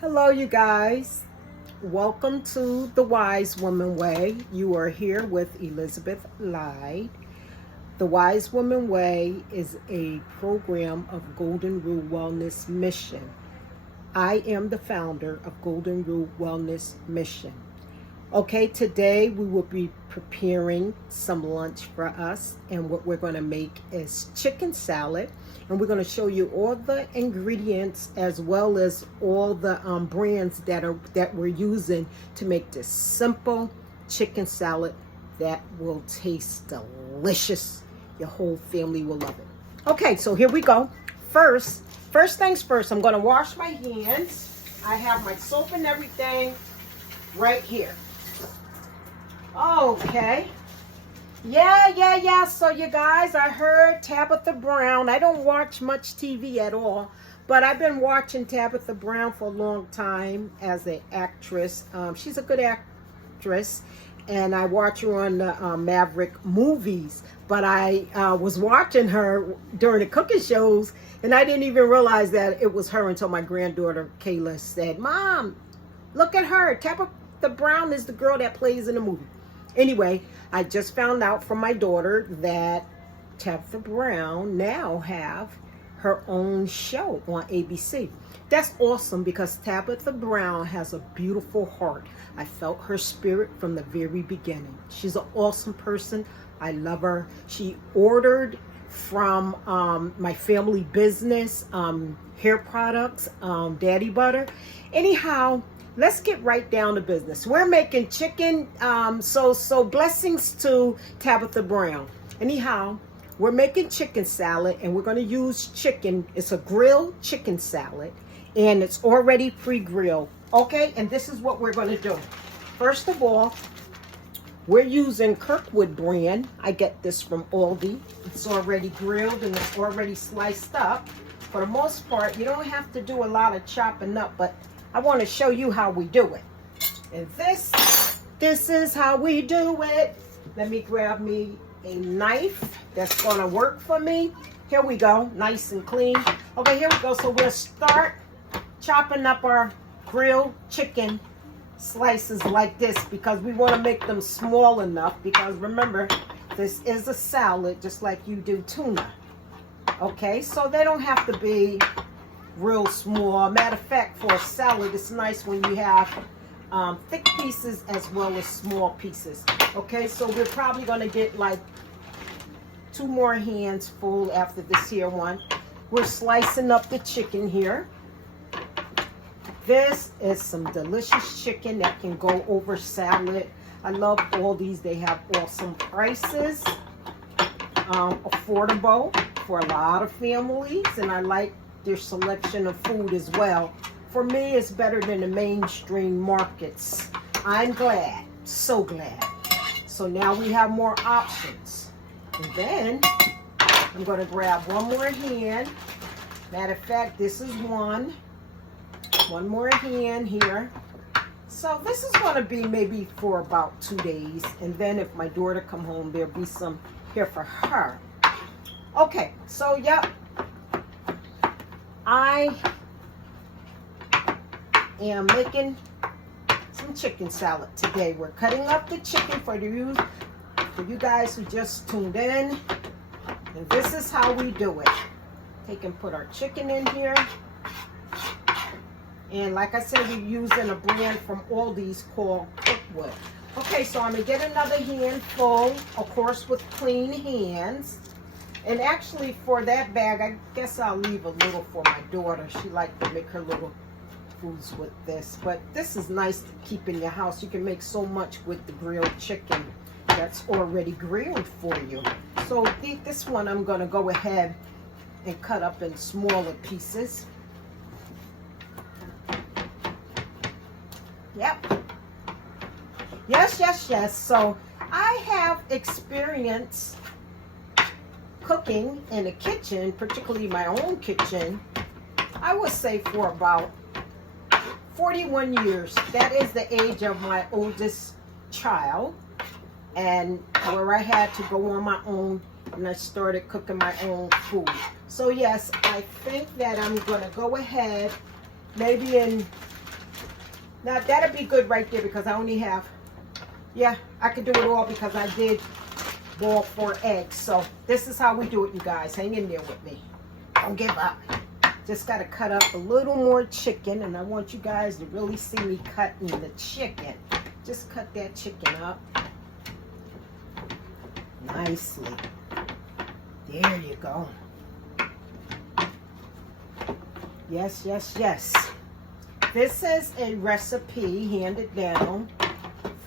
Hello, you guys. Welcome to the Wise Woman Way. You are here with Elizabeth Lyde. The Wise Woman Way is a program of Golden Rule Wellness Mission. I am the founder of Golden Rule Wellness Mission. Okay, today we will be preparing some lunch for us, and what we're going to make is chicken salad, and we're going to show you all the ingredients as well as all the brands that we're using to make this simple chicken salad that will taste delicious. Your whole family will love it. Okay, so here we go. First things first, I'm going to wash my hands. I have my soap and everything right here. Okay. Yeah. So you guys, I heard Tabitha Brown. I don't watch much TV at all, but I've been watching Tabitha Brown for a long time as an actress. She's a good actress, and I watch her on the Maverick movies. But I was watching her during the cooking shows, and I didn't even realize that it was her until my granddaughter Kayla said, "Mom, look at her. Tabitha Brown is the girl that plays in the movie." Anyway, I just found out from my daughter that Tabitha Brown now have her own show on ABC. That's awesome because Tabitha Brown has a beautiful heart. I felt her spirit from the very beginning. She's an awesome person. I love her. She ordered from my family business, hair products, Daddy Butter. Anyhow, let's get right down to business. We're making chicken, so blessings to Tabitha Brown. Anyhow, we're making chicken salad, and we're going to use chicken. It's a grilled chicken salad, and it's already pre-grilled. Okay, and this is what we're going to do. First of all, we're using Kirkwood brand. I get this from Aldi. It's already grilled and it's already sliced up. For the most part, you don't have to do a lot of chopping up, but I want to show you how we do it. And this is how we do it. Let me grab me a knife that's going to work for me. Here we go, nice and clean. Okay, here we go. So we'll start chopping up our grilled chicken slices like this because we want to make them small enough, because remember, this is a salad just like you do tuna. Okay, so they don't have to be real small. Matter of fact, for a salad, it's nice when you have thick pieces as well as small pieces. Okay, so we're probably going to get like 2 more hands full after this here one. We're slicing up the chicken here. This is some delicious chicken that can go over salad. I love all these. They have awesome prices, affordable for a lot of families, and I like their selection of food as well. For me, it's better than the mainstream markets. I'm glad, so glad. So now we have more options. And then I'm going to grab one more hand. Matter of fact, this is one more hand here. So this is going to be maybe for about 2 days, and then if my daughter come home, there'll be some here for her. Okay, so yep, I am making some chicken salad today. We're cutting up the chicken for you guys who just tuned in. And this is how we do it. Take and put our chicken in here. And like I said, we're using a brand from Aldi's called Kirkwood. Okay, so I'm going to get another handful, of course, with clean hands. And actually, for that bag, I guess I'll leave a little for my daughter. She likes to make her little foods with this. But this is nice to keep in your house. You can make so much with the grilled chicken that's already grilled for you. So this one, I'm going to go ahead and cut up in smaller pieces. Yep. Yes. So I have experience cooking in the kitchen, particularly my own kitchen, I would say for about 41 years. That is the age of my oldest child, and where I had to go on my own and I started cooking my own food. So yes, I think that I'm going to go ahead maybe in Now that'll be good right there because I only have, yeah, I could do it all because I did boil 4 eggs. So this is how we do it, you guys. Hang in there with me. Don't give up. Just got to cut up a little more chicken, and I want you guys to really see me cutting the chicken. Just cut that chicken up nicely. There you go. Yes, yes, yes. This is a recipe handed down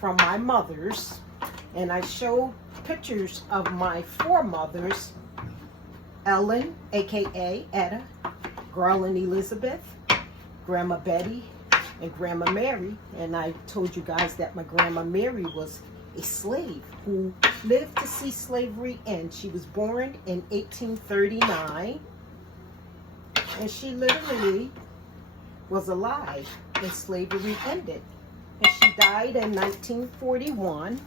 from my mothers, and I showed pictures of my 4 mothers: Ellen, aka Etta, Grandma Elizabeth, Grandma Betty, and Grandma Mary. And I told you guys that my Grandma Mary was a slave who lived to see slavery end. She was born in 1839, and she literally was alive when slavery ended. And she died in 1941,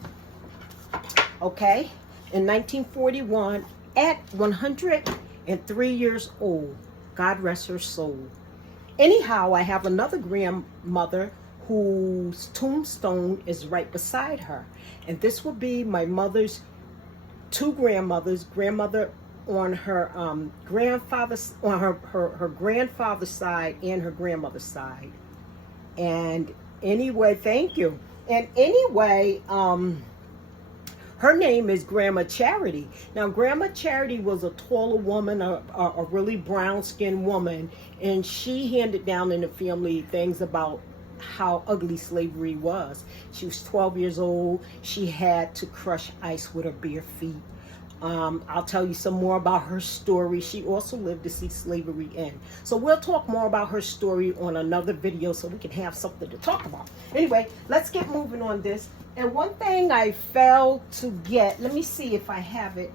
okay? In 1941 at 103 years old. God rest her soul. Anyhow, I have another grandmother whose tombstone is right beside her. And this will be my mother's 2 grandmothers, grandmother on her grandfather's, on her grandfather's side and her grandmother's side. And anyway, thank you. And anyway, her name is Grandma Charity. Now, Grandma Charity was a taller woman, a really brown-skinned woman, and she handed down in the family things about how ugly slavery was. She was 12 years old. She had to crush ice with her bare feet. I'll tell you some more about her story. She also lived to see slavery end. So we'll talk more about her story on another video so we can have something to talk about. Anyway, let's get moving on this. And one thing I failed to get, let me see if I have it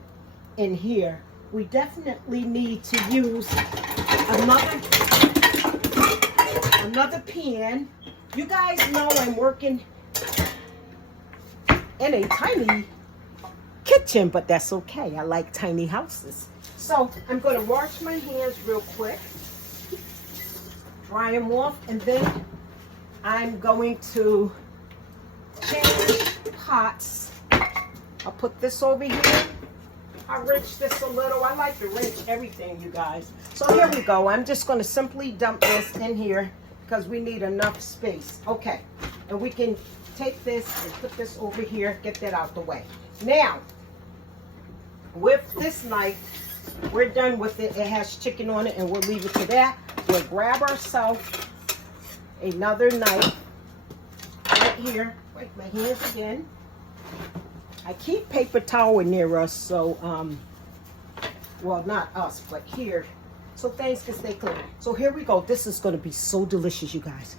in here. We definitely need to use another pan. You guys know I'm working in a tiny kitchen, but that's okay. I like tiny houses. So I'm going to wash my hands real quick, dry them off, and then I'm going to change pots. I'll put this over here. I'll rinse this a little. I like to rinse everything, you guys. So here we go. I'm just going to simply dump this in here because we need enough space. Okay, and we can take this and put this over here, get that out the way. Now, with this knife, we're done with it. It has chicken on it, and we'll leave it to that. We'll grab ourselves another knife right here. Wipe my hands again. I keep paper towel near us, so, well, not us, but here, so things can stay clean. So here we go. This is going to be so delicious, you guys.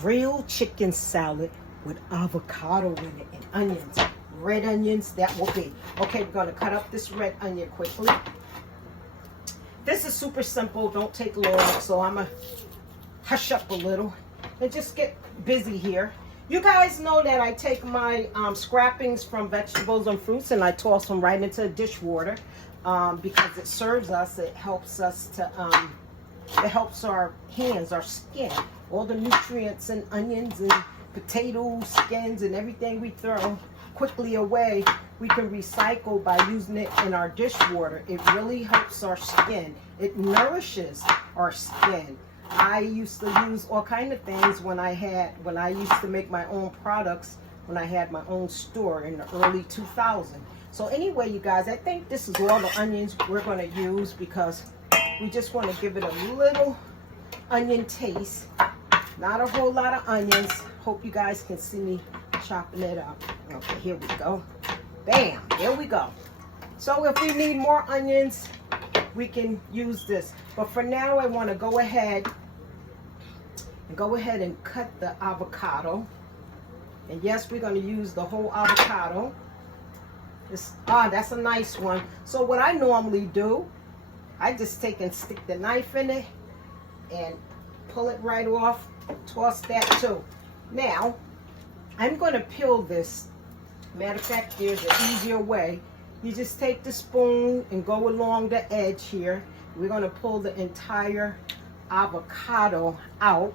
Grilled chicken salad with avocado in it and onions. Red onions, that will be. Okay, we're going to cut up this red onion quickly. This is super simple. Don't take long, so I'm going to hush up a little and just get busy here. You guys know that I take my scrappings from vegetables and fruits and I toss them right into dishwater because it serves us. It helps us to, it helps our hands, our skin. All the nutrients and onions and potatoes, skins, and everything we throw quickly away, we can recycle by using it in our dishwater. It really helps our skin. It nourishes our skin. I used to use all kind of things when I used to make my own products, when I had my own store in the early 2000s. So anyway, you guys, I think this is all the onions we're going to use because we just want to give it a little onion taste. Not a whole lot of onions. Hope you guys can see me chopping it up. Okay, here we go. Bam, there we go. So if we need more onions, we can use this. But for now, I want to go ahead and cut the avocado. And yes, we're going to use the whole avocado. That's a nice one. So what I normally do, I just take and stick the knife in it and pull it right off. Toss that too. Now, I'm going to peel this. Matter of fact, there's an easier way. You just take the spoon and go along the edge here. We're going to pull the entire avocado out.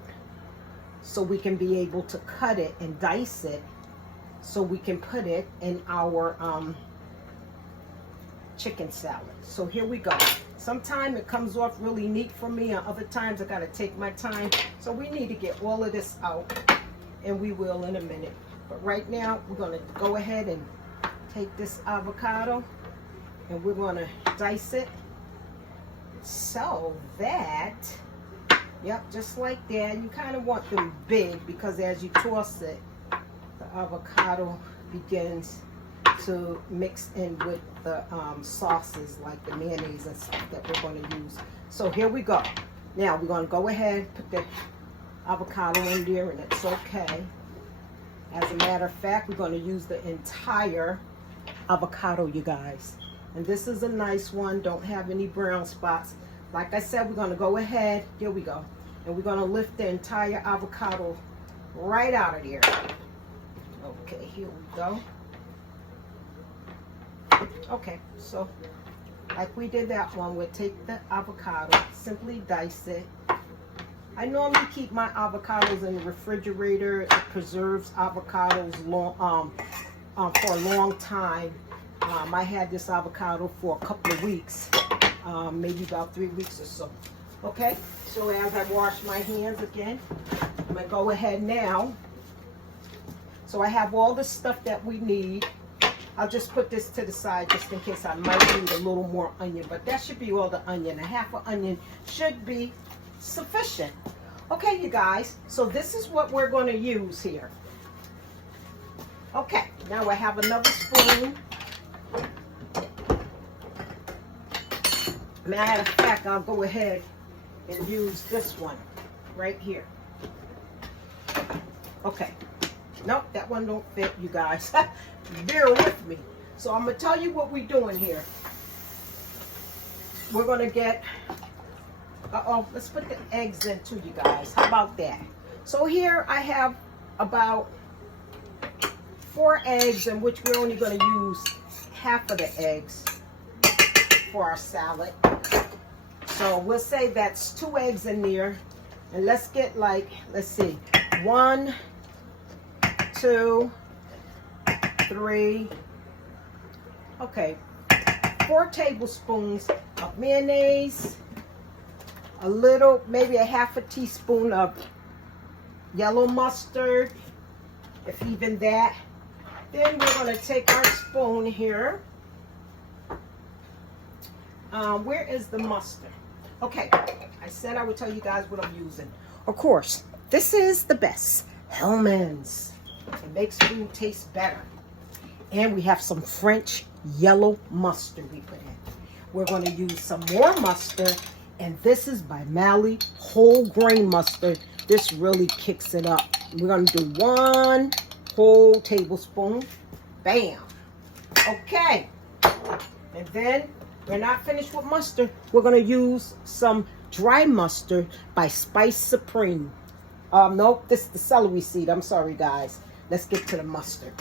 so we can be able to cut it and dice it so we can put it in our chicken salad. So here we go. Sometimes it comes off really neat for me, and other times I gotta take my time. So we need to get all of this out, and we will in a minute. But right now, we're gonna go ahead and take this avocado, and we're gonna dice it so that, yep, just like that. You kind of want them big because as you toss it, the avocado begins to mix in with the sauces like the mayonnaise and stuff that we're going to use. So here we go. Now we're going to go ahead, put the avocado in there, and it's okay. As a matter of fact, we're going to use the entire avocado, you guys. And this is a nice one, don't have any brown spots. Like I said, we're going to go ahead, here we go, and we're going to lift the entire avocado right out of there. Okay, here we go. Okay, so like we did that one, we'll take the avocado, simply dice it. I normally keep my avocados in the refrigerator. It preserves avocados long, for a long time. I had this avocado for a couple of weeks, maybe about 3 weeks or so. Okay, so as I wash my hands again, I'm gonna go ahead now. So I have all the stuff that we need. I'll just put this to the side just in case I might need a little more onion, but that should be all the onion. A half an onion should be sufficient. Okay, you guys, so this is what we're going to use here. Okay, now I have another spoon. Matter of fact, I'll go ahead and use this one right here. Okay. Nope, that one don't fit, you guys. Bear with me. So I'm going to tell you what we're doing here. We're going to get, let's put the eggs in too, you guys. How about that? So here I have about 4 eggs, in which we're only going to use half of the eggs for our salad. So we'll say that's 2 eggs in there. And let's get like, let's see, 1, 2, 3, okay, 4 tablespoons of mayonnaise, a little, maybe a half a teaspoon of yellow mustard, if even that. Then we're going to take our spoon here. Where is the mustard? Okay, I said I would tell you guys what I'm using. Of course, this is the best, Hellmann's. It makes food taste better. And we have some French yellow mustard we put in. We're going to use some more mustard. And this is by Mally whole grain mustard. This really kicks it up. We're going to do 1 whole tablespoon. Bam. Okay. And then we're not finished with mustard. We're going to use some dry mustard by Spice Supreme. Nope, this is the celery seed. I'm sorry, guys. Let's get to the mustard.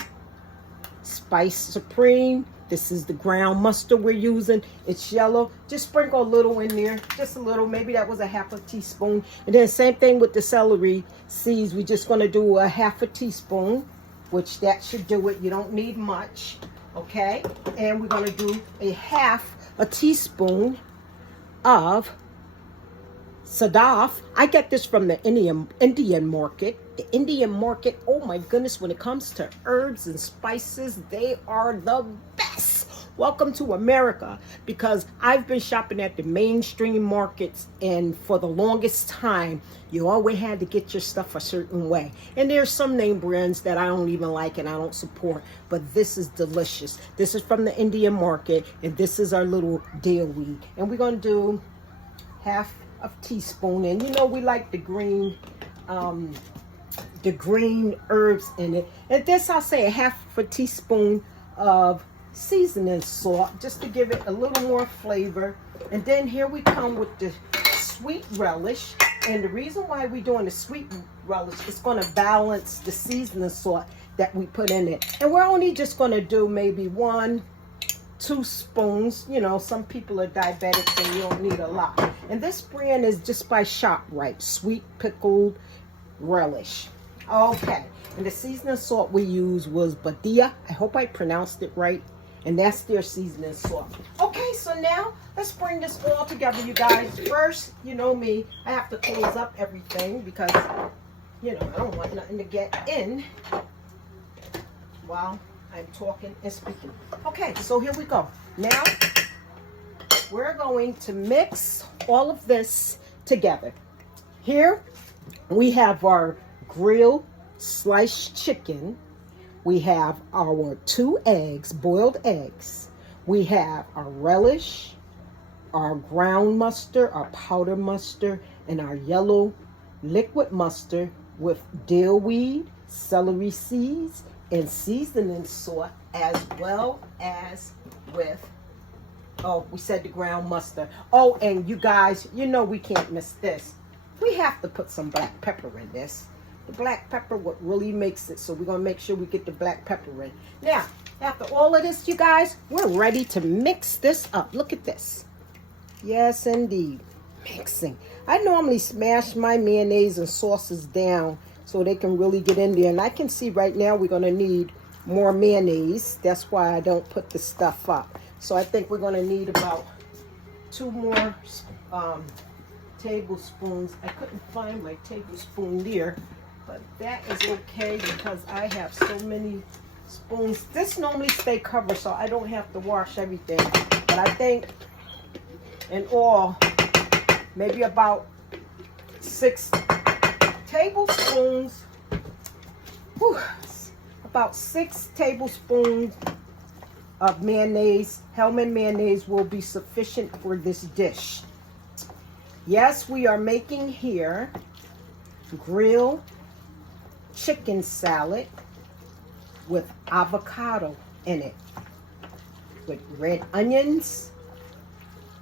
Spice Supreme. This is the ground mustard we're using. It's yellow. Just sprinkle a little in there. Just a little. Maybe that was a half a teaspoon. And then same thing with the celery seeds. We're just going to do a half a teaspoon, which that should do it. You don't need much. Okay? And we're going to do a half a teaspoon of Sadaf. I get this from the Indian market. The Indian market, oh my goodness, when it comes to herbs and spices, they are the best. Welcome to America, because I've been shopping at the mainstream markets, and for the longest time, you always had to get your stuff a certain way. And there's some name brands that I don't even like and I don't support, but this is delicious. This is from the Indian market, and this is our little dill weed. And we're going to do half a teaspoon, and you know we like the green herbs in it. And this, I'll say a half a teaspoon of seasoning salt, just to give it a little more flavor. And then here we come with the sweet relish. And the reason why we're doing the sweet relish is going to balance the seasoning salt that we put in it. And we're only just going to do maybe 1, 2 spoons. You know, some people are diabetic and you don't need a lot. And this brand is just by ShopRite, sweet pickled relish. Okay, and the seasoning salt we used was Badia. I hope I pronounced it right. And that's their seasoning salt. Okay, so now let's bring this all together, you guys. First, you know me, I have to close up everything because, you know, I don't want nothing to get in while I'm talking and speaking. Okay, so here we go. Now, we're going to mix all of this together. Here, we have our grilled sliced chicken. We have our 2 eggs, boiled eggs. We have our relish, our ground mustard, our powder mustard, and our yellow liquid mustard with dill weed, celery seeds, and seasoning salt, as well as with, oh, we said the ground mustard. Oh, and you guys, you know we can't miss this. We have to put some black pepper in this. The black pepper what really makes it, so we're going to make sure we get the black pepper in. Now, after all of this, you guys, we're ready to mix this up. Look at this. Yes, indeed. Mixing. I normally smash my mayonnaise and sauces down so they can really get in there. And I can see right now we're going to need more mayonnaise. That's why I don't put the stuff up. So I think we're going to need about 2 more tablespoons. I couldn't find my tablespoon there. But that is okay because I have so many spoons. This normally stay covered so I don't have to wash everything. But I think in all, maybe about 6 tablespoons. Whew, about 6 tablespoons of mayonnaise. Hellman mayonnaise will be sufficient for this dish. Yes, we are making here grilled chicken salad with avocado in it, with red onions.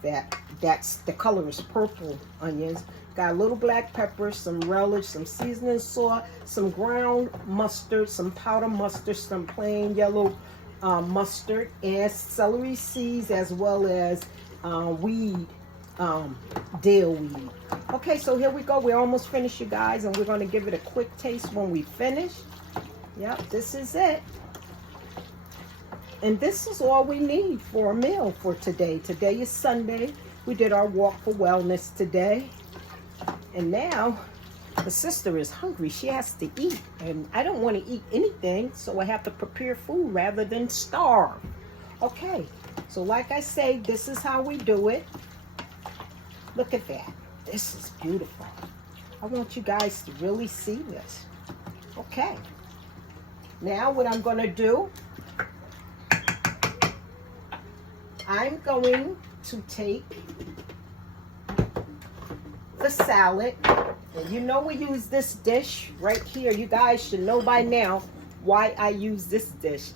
That's the color is purple onions. Got a little black pepper, some relish, some seasoning salt, some ground mustard, some powder mustard, some plain yellow mustard, and celery seeds, as well as weed, dill weed. Okay, so here we go. We're almost finished, you guys, and we're going to give it a quick taste when we finish. Yep, this is it. And this is all we need for a meal for today. Today is Sunday. We did our walk for wellness today. And now the sister is hungry. She has to eat. And I don't want to eat anything, so I have to prepare food rather than starve. Okay, so like I say, this is how we do it. Look at that. This is beautiful. I want you guys to really see this. Okay. Now what I'm going to do, I'm going to take the salad. And you know we use this dish right here. You guys should know by now why I use this dish.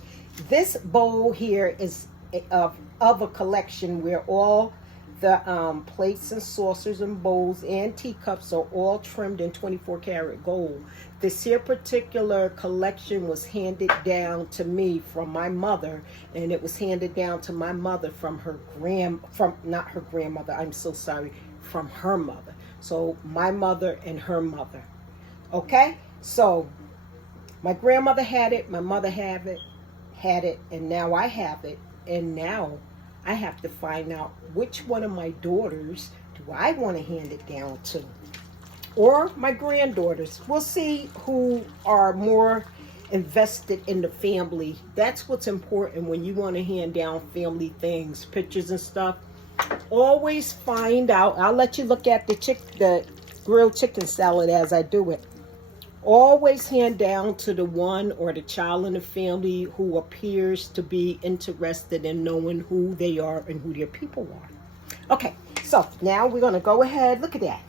This bowl here is of a collection where all the plates and saucers and bowls and teacups are all trimmed in 24 karat gold. This here particular collection was handed down to me from my mother, and it was handed down to my mother from her not her grandmother, I'm so sorry, from her mother. So my mother and her mother. Okay? So my grandmother had it, my mother had it, and now I have it, and now I have to find out which one of my daughters do I want to hand it down to, or my granddaughters. We'll see who are more invested in the family. That's what's important when you want to hand down family things, pictures and stuff. Always find out. I'll let you look at the grilled chicken salad as I do it. Always hand down to the one or the child in the family who appears to be interested in knowing who they are and who their people are. Okay, so now we're going to go ahead. Look at that.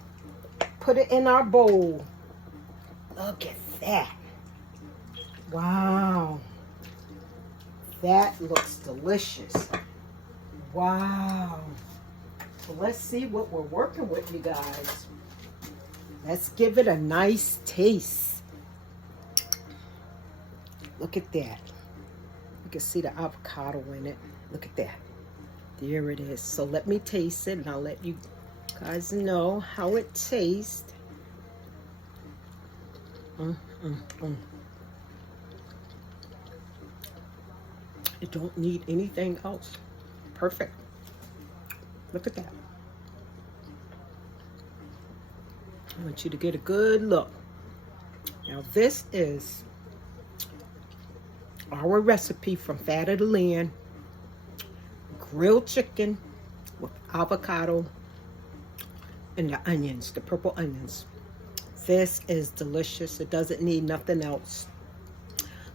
Put it in our bowl. Look at that. Wow. That looks delicious. Wow. So let's see what we're working with, you guys. Let's give it a nice taste. Look at that. You can see the avocado in it. Look at that. There it is. So let me taste it, and I'll let you guys know how it tastes. mm, mm, mm. It don't need anything else. Perfect. Look at that. I want you to get a good look. Now this is our recipe from Fat of the Land. Grilled chicken with avocado and the onions, the purple onions. This is delicious. It doesn't need nothing else.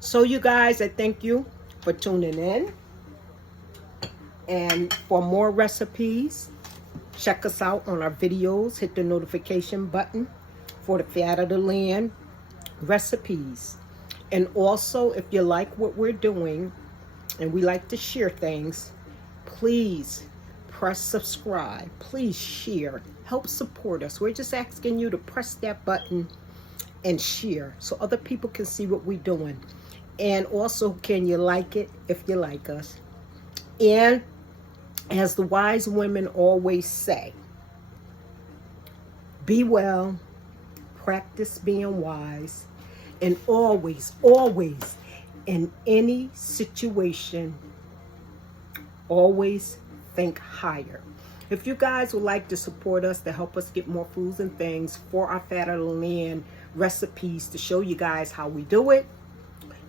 So you guys, I thank you for tuning in. And for more recipes, check us out on our videos. Hit the notification button for the Fat of the Land recipes. And also, if you like what we're doing and we like to share things, please press subscribe. Please share. Help support us. We're just asking you to press that button and share so other people can see what we're doing. And also, can you like it if you like us? And as the wise women always say, be well, practice being wise, and always, always, in any situation, always think higher. If you guys would like to support us to help us get more foods and things for our Fat of the Land recipes to show you guys how we do it,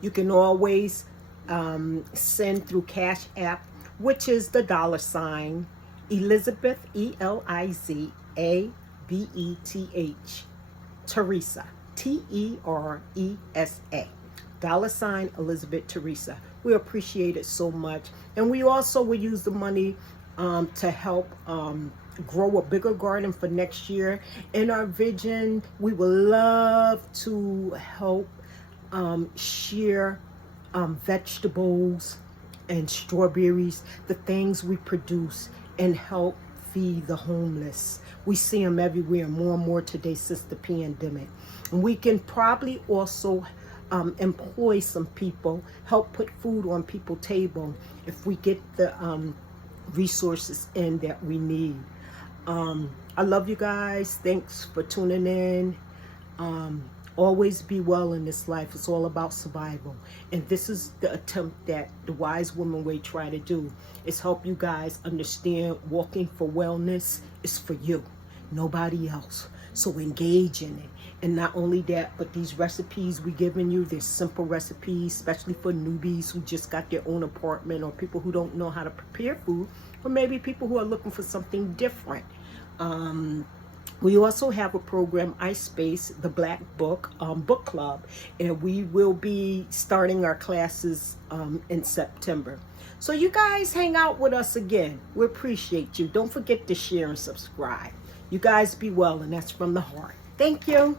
you can always send through Cash App, which is the $ Elizabeth, ELIZABETH, Teresa, TERESA, $ Elizabeth Teresa. We appreciate it so much. And we also will use the money to help grow a bigger garden for next year. In our vision, we would love to help share vegetables and strawberries, the things we produce, and help feed the homeless. We see them everywhere, more and more today since the pandemic. And we can probably also employ some people, help put food on people's table if we get the resources in that we need. I love you guys. Thanks for tuning in. Always be well in this life. It's all about survival. And this is the attempt that the Wise Woman Way try to do, is help you guys understand walking for wellness is for you, nobody else. So engage in it. And not only that, but these recipes we giving you, they're simple recipes, especially for newbies who just got their own apartment, or people who don't know how to prepare food, or maybe people who are looking for something different. We also have a program, Ice Space, the Black Book Book Club, and we will be starting our classes in September. So you guys hang out with us again. We appreciate you. Don't forget to share and subscribe. You guys be well, and that's from the heart. Thank you.